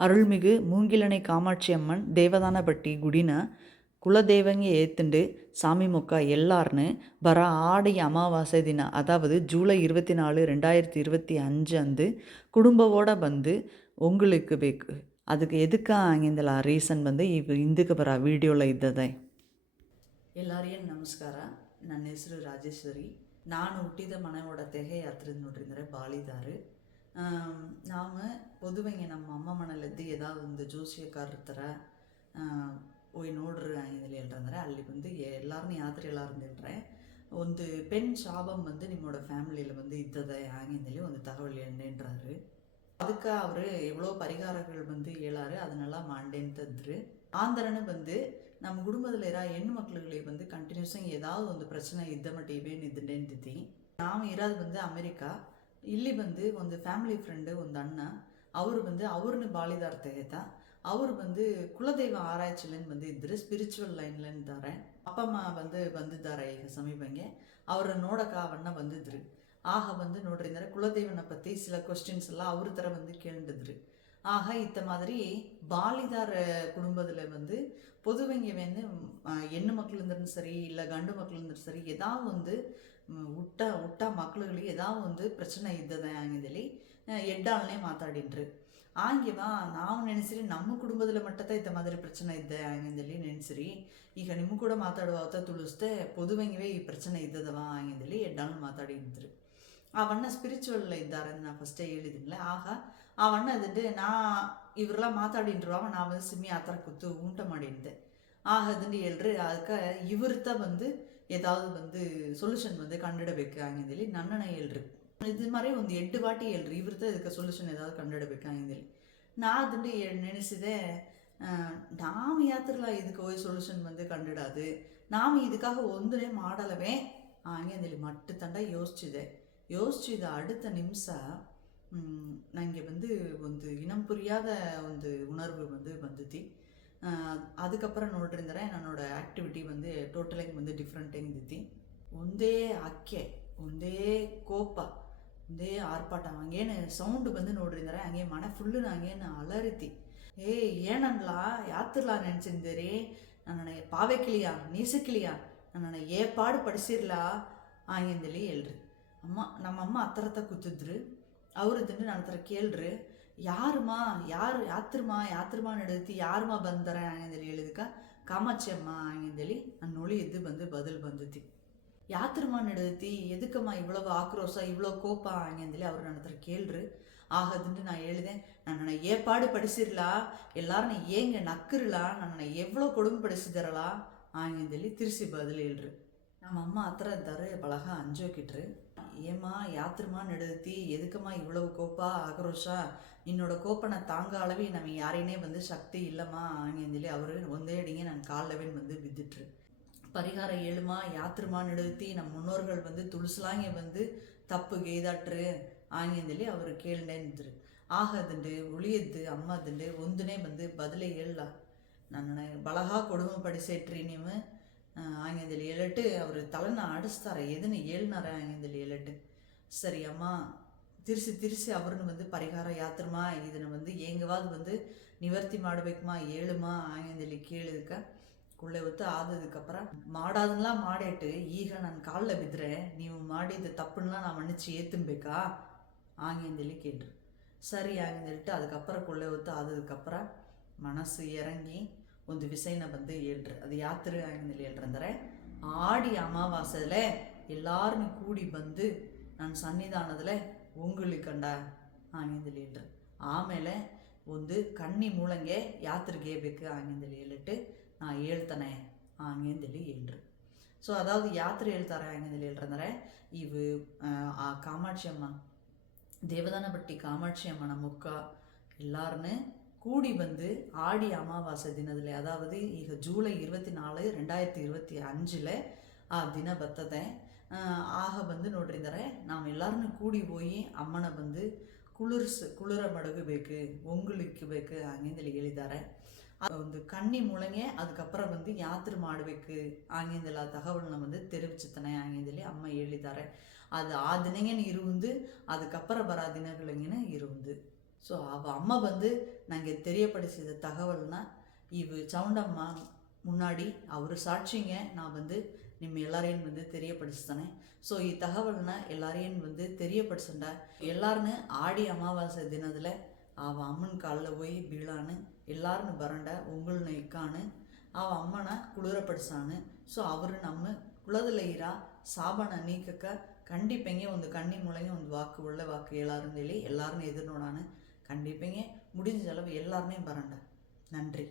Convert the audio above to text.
அருள்மிகு மூங்கிலனை காமாட்சி அம்மன் தேவதானபட்டி குடின குலதெய்வங்க ஏத்துண்டு சாமி மொக்க எல்லார்னு வர ஆடி அமாவாசை தினம் அதாவது ஜூலை இருபத்தி நாலு ரெண்டாயிரத்தி இருபத்தி அஞ்சு அந்து குடும்பவோட வந்து உங்களுக்கு பேக்கு அதுக்கு எதுக்காக ಹಂಗಿಂದಲ್ಲ ரீசன் வந்து ಈಗ ಹಿಂದಕ್ಕೆ ಬರ ವಿಡಿಯೋಲ ಇದ್ದದೆ ಎಲ್ಲರಿಗೂ ನಮಸ್ಕಾರ ನನ್ನ ಹೆಸರು ராஜேஸ்வரி. நான் ಹುಟ್ಟಿದ மனவோட ಒಡತೆಗೆ ಯಾತ್ರದ ನೋಡ್ರಿಂದ್ರೆ ಬಾಳಿದಾರು நாம் பொதுவைங்க நம்ம அம்மா ಮನೆಯಲ್ಲಿದ್ದು ಏದಾವು ಒಂದು ಜೋಶಿಯಕಾರರ ಹೋಯ್ ನೋಡ್ರಿ ಇದ್ರಲ್ಲಿ ಹೇಳ್ತಂದ್ರೆ ಅಲ್ಲಿ வந்து ಎಲ್ಲರನ್ನೂ ಯಾತ್ರೆ ಎಲ್ಲಾರು ಹೇಳ್ರೆ ಒಂದು ಪೆನ್ ಶಾಪಂ ಬಂದು ನಿಮ್ಮೋಡ ಫ್ಯಾಮಿಲಿಯಲ್ಲಿ ಬಂದು ಇದ್ದದ ಹ್ಯಾಂಗಿಂದಲೇ ಒಂದು ತಗೊಳ್ಳಿ ಎಣ್ಣೆಂಟ್ರಾರು ಅದಕ್ಕೆ ಅವರು எவ்வளோ பரிகாரங்கள் வந்து ஏழாரு மாண்டேன்னு தந்துரு. ஆந்திரனு வந்து நம்ம குடும்பத்தில் இரா எண் மக்களுக்கு வந்து கண்டினியூஸாக ஏதாவது வந்து பிரச்சனை இத்த மட்டும் இவே நிதுண்டேன்னு நாம் இராது வந்து அமெரிக்கா ಇಲ್ಲಿ ಬಂದು ಒಂದು ಫ್ಯಾಮಿಲಿ ಫ್ರೆಂಡು ಒಂದು ಅಣ್ಣ ಅವರು ಬಂದು ಅವ್ರನ್ನ ಬಾಳಿದಾರ್ಥ ಆಯ್ತಾ ಅವರು ಬಂದು ಕುಲದೈವ ಆರೈಚಲನ್ ಬಂದು ಇದ್ದರೆ ಸ್ಪಿರಿಚುವಲ್ ಲೈನ್ಲಿದ್ದಾರೆ ಅಪ್ಪ ಅಮ್ಮ ಬಂದು ಬಂದಿದ್ದಾರೆ ಈಗ ಸಮೀಪಂಗೆ ಅವರನ್ನು ನೋಡಕ್ಕೆ ಅವಣ್ಣ ಬಂದಿದ್ರು ಆಹ ಬಂದು ನೋಡ್ರಿ ಅಂದರೆ ಕುಲದೈವನ ಪತ್ತಿ ಸಿಲ ಕ್ವಶನ್ಸ್ ಎಲ್ಲ ಅವ್ರ ಥರ வந்து கேட்டுದ್ರು ஆக இத்த மாதிரி பாலிதார குடும்பத்தில் வந்து பொதுவங்க வந்து எண்ணு மக்கள் இருந்தாலும் சரி இல்லை கண்டு மக்கள் இருந்தாலும் சரி ஏதாவது வந்து ಹುಟ್ಟ ಹುಟ್ಟ ಮಕ್ಳುಗಳಿಗೆ ಏದಾ ಒಂದು ಪ್ರಶ್ನೆ ಇದ್ದದೆ ಆಂಗಿದಲ್ಲಿ ಎಡ್ಡಾಳನೆ ಮಾತಾಡಿನ್ರು ಆಗಿವ ನಾವು ನೆನೆಸಿರಿ ನಮ್ಮ ಕುಟುಂಬದಲ್ಲಿ ಮಟ್ಟದ ಇದ್ದ ಮಾದರಿ ಪ್ರಚನೆ ಇದ್ದ ಆಂಗಿದಲ್ಲಿ ನೆನೆಸಿರಿ ಈಗ ನಿಮ್ಗೆ ಕೂಡ ಮಾತಾಡುವ ಅವತ ತುಳಿಸ್ದೆ ಪೊದುವೆಂಗಿವೆ ಈ ಪ್ರಚನೆ ಇದ್ದದವ ಆಂಗಿದಲ್ಲಿ ಎಡ್ಡಾಳು ಮಾತಾಡಿದ್ರು ಆ ಅಣ್ಣ ಸ್ಪಿರಿಚುವಲ್ ಇದ್ದಾರೆ ನಾನು ಫಸ್ಟೇ ಹೇಳಿದಿಲ್ಲ ಆಗ ಆ ಅಣ್ಣ ಅದಿಟ್ಟು ನಾ ಇವರೆಲ್ಲ ಮಾತಾಡಿನ್ರು ಅವ ನಾ வந்து சிம்மி ಆ ಥರ ಕೂತು ಊಟ ಮಾಡಿದ್ದೆ ஆக அதுன்னு ஏழ்று அதுக்கு இவர்த்த வந்து ஏதாவது வந்து சொல்யூஷನ್ வந்து ಕಂಡುಹಿಡ ಬೇಕಾಗಿದ್ದಲ್ಲಿ ನನ್ನನ ಹೇಳ್ರಿ ಇದು ಮರೆ ಒಂದು ಎಂಟು ವಾಟಿ ಹೇಳ್ರಿ ಇವ್ರದ್ದು ಇದಕ್ಕೆ ಸೊಲ್ಯೂಷನ್ ಏதாவது ಕಂಡುಹಿಡಬೇಕಾಗಿದ್ದಲ್ಲಿ ನಾ ಅದನ್ನು ನೆನೆಸಿದೆ நாம் யாத்திரல இதுக்கு ஒரு சொல்யூஷன் வந்து கண்டுடாது நாம் இதுக்காக ஒன்றே மாடலவே ஆங்கியந்தில் மட்டுத்தண்டா யோசிச்சுதே யோசிச்சுது அடுத்த நிமிஷம் ನನಗೆ ಬಂದು ಒಂದು ಇನಂ ಪುರಿಯಾದ ಒಂದು ಉಣರ್ವು ಬಂದು ಬಂದಿತ್ತು ಅದಕ್ಕಪ್ಪರ ನೋಡ್ರಿಂದರೆ ನನ್ನೋಡ ಆ್ಯಕ್ಟಿವಿಟಿ ಬಂದು ಟೋಟಲಾಗಿ ಬಂದು ಡಿಫ್ರೆಂಟ್ ಹೆಂಗಿದ್ದಿ ಒಂದೇ ಅಕ್ಕೆ ಒಂದೇ ಕೋಪ ಒಂದೇ ಆರ್ಪಾಟ ಹಂಗೇನು ಸೌಂಡ್ ಬಂದು ನೋಡ್ರಿಂದರೆ ಹಂಗೆ ಮನೆ ಫುಲ್ಲು ನಂಗೇನು ಅಲರಿತಿ ಏ ಏನನ್ಲ ಯಾತ್ರಲ್ಲ ನೆನ್ಸಿಂದಿರಿ ನನ್ನ ಪಾವೆಕ್ಕಿಳಿಯ ನೀಸಕ್ಕಿಳಿಯ ನನ್ನ ಏಪಾಡು ಪಡಿಸಿರ್ಲ ಹಂಗಿಂದಲಿ ಹೇಳ್ರಿ ಅಮ್ಮ ನಮ್ಮಮ್ಮ ಆ ಥರ ಕೂತಿದ್ರು ಅವ್ರದ್ದನ್ನು ನನ್ನ ಹತ್ರ ಕೇಳ್ರಿ ಯಾರಮ್ಮ ಯಾರು ಯಾತ್ರಮ್ಮ ಯಾತ್ರಮ್ಮ ನಡೆಯುತ್ತೆ ಯಾರಮ್ಮ ಬಂದಾರ ಹಂಗಂದೇಳಿ ಹೇಳಿದಕ್ಕೆ ಕಾಮಾಕ್ಷಮ್ಮ ಹಂಗಂದೇಳಿ ಅನ್ನೋಳಿ ಎದ್ದು ಬಂದು ಬದಲು ಬಂದತಿ ಯಾತ್ರಮ್ಮ ನಡೆಯುತ್ತೆ ಎದಕ್ಕಮ್ಮ ಇவ்வಳೋ ಆಕ್ರೋಶ ಇவ்வಳೋ ಕೋಪ ಹಂಗಂದೇಳಿ ಅವ್ರು ನನ್ನ ಹತ್ರ ಕೇಳ್ರಿ ஆகுதுன்னு நான் எழுதேன் நான் என்னை ஏற்பாடு படிச்சிடலாம் எல்லாரும் ஏங்க நக்குறலாம் நான் என்னை எவ்வளோ கொடுமைப்படுத்திதரலாம் ஆங்கிந்தலி திருச்சி பதில் எழுறேன் ನಮ್ಮ ಅಮ್ಮ ಹತ್ರ ಇದ್ದಾರೆ ಬಳಗ ಅಂಜೋಕಿಟ್ರು ஏம்மா யாத்திரமா நெடுத்தி எதுக்குமா இவ்வளவு கோப்பா ஆக்ரோஷ என்னோட கோப்பனை தாங்க அளவி நம்ம யாரையுமே வந்து சக்தி இல்லைம்மா ஆங்கியந்திலே அவர் ஒந்தே அடிங்க நான் காலில் வந்து வித்துட்ரு பரிகார ஏழுமா யாத்திரமா நெடுத்தி ನಮ್ಮ முன்னோர்கள் வந்து ತುಳಸಲಾಂಗೆ வந்து ತಪ್ಪು ಗೇದಾಟ್ರು ಆಂಗಿಂದಲ್ಲಿ ಅವರು ಕೇಳ್ನೇಂದ್ರು ಆಹದಂಡು ಉಳಿಯದ್ದು ಅಮ್ಮದಂಡು ಒಂದನೇ ಬಂದು ಬದಲೇ ಹೇಳಲ್ಲ ನನ್ನ ಬಳಗ கொடுமை ಪಡಿಸೇಟ್ರಿ ಆಂಗಿಂದಲ್ಲಿ ಏಳಟ್ಟು அவர் ತಲೆನ ಆಡಿಸ್ತಾರೆ எதுன்னு ಏಳ್ನಾರ ಆಂಗಿಂದಲ್ಲಿ ಏಳಟ್ಟು சரி அம்மா திருசி திருசி அவருன்னு வந்து பரிகாரம் யாத்திரமா இதனை வந்து எங்கவாது வந்து நிவர்த்தி மாடபேக்குமா ஏழுமா ஆங்கிந்தலி கேளுதுக்க குள்ளே ஒத்து ஆததுக்கப்புறம் மாடாதுங்களாம் மாடிட்டு ஈக நான் காலில் பிதுறேன் நீ மாடி இது தப்புன்னெலாம் நான் மன்னிச்சு ஏத்தும்பேக்கா ஆங்கிந்தலி கேட்டு சரி ஆங்கிந்தலிட்டு அதுக்கப்புறம் குள்ளே ஒத்து ஆததுக்கப்புறம் மனசு இறங்கி ಒಂದು ವಿಷಯನ ಬಂದು ಹೇಳ್ರಿ ಅದು ಯಾತ್ರೆ ಆಗಿನಲ್ಲಿ ಹೇಳ್ರಂದ್ರೆ ஆடி அமாவாசையில் எல்லாரும் கூடி வந்து நான் சன்னிதானத்தில் உங்களுக்கண்டா ஆங்கிந்தில் ஏழு ஆமேல ಒಂದು ಕಣ್ಣಿ ಮೂಲಂಗೆ ಯಾತ್ರೆಗೆ ಬೇಕು ಆಂಗಿಂದಲ್ಲಿ ಹೇಳಿಟ್ಟು ನಾ ಹೇಳ್ತಾನೆ ಆಂಗಿಂದಲ್ಲಿ ಹೇಳ್ರಿ ಸೊ ಅದಾವುದು ಯಾತ್ರೆ ಹೇಳ್ತಾರೆ ಆಂಗಿಂದಲ್ಲಿ ಹೇಳ್ರಂದ್ರೆ ಇವು ಆ ಕಾಮಾಕ್ಷಿ ಅಮ್ಮ ದೇವದಾನ ಬಟ್ಟಿ ಕಾಮಾಕ್ಷಿ ಅಮ್ಮನ ಮುಖ ಎಲ್ಲಾರನ್ನೂ கூடி வந்து ஆடி அமாவாசை தினத்தில் அதாவது ஈக ஜூலை இருபத்தி நாலு ரெண்டாயிரத்தி இருபத்தி அஞ்சில் ಆ ದಿನ ಬರ್ತದೆ ಆಗ ಬಂದು ನೋಡ್ರಿದ್ದಾರೆ ನಾವೆಲ್ಲರೂ ಕೂಡಿ ಹೋಗಿ ಅಮ್ಮನ ಬಂದು ಕುಳಿರ್ಸ್ ಕುಳಿರ ಮಡಗಬೇಕು ಒಂಗುಳಿಕ್ಕಬೇಕು ಹಂಗೇಂದಲ್ಲಿ ಹೇಳಿದ್ದಾರೆ ಒಂದು ಕಣ್ಣಿ ಮುಳಂಗೆ ಅದಕ್ಕಪ್ಪರ ಬಂದು ಯಾತ್ರ ಮಾಡಬೇಕು ಹಂಗೇಂದೆಲ್ಲ ತಗವಲನ್ನ ಬಂದು ತೆರವಿಸುತ್ತಾನೆ ಹಂಗೇಂದಲ್ಲಿ ಅಮ್ಮ ಹೇಳಿದ್ದಾರೆ ಅದು ಆ ದಿನಗೇನು ಇರುವುದು ಅದಕ್ಕಪ್ಪರ ಬರೋ ದಿನಗಳಿಗೇನು ಇರುವುದು ஸோ அவள் அம்மா வந்து நாங்கள் தெரியப்படுத்த தகவல்னால் இவ் சவுண்டம்மா முன்னாடி அவர் சாட்சிங்க நான் வந்து ನಿಮ್ಮ ಎಲ್ಲರೇನು வந்து ತೆರಿಯಪಡಿಸ್ತಾನೆ ஸோ ಈ ತಗವಲ್ನ ಎಲ್ಲರೇನು ಬಂದು தெரியப்படுத்தண்ட. எல்லாருன்னு ஆடி அமாவாசை தினத்தில் அவள் அம்மன் காலில் போய் பீழான்னு எல்லாருன்னு பரண்ட உங்கள்னு இக்கான்னு அவள் அம்மனை குளிரப்படுத்தான்னு ஸோ அவர் நம்ம குலதலைரா சாபனை நீக்கக்க கண்டிப்பெங்க ಒಂದು கண்ணி மூலையும் ಒಂದು வாக்கு உள்ள வாக்கு எல்லாரும் சொல்லி எல்லாரும் எதிர்நோடான்னு கண்டிப்பாங்க. முடிஞ்ச அளவு எல்லாருமே வரண்டா நன்றி.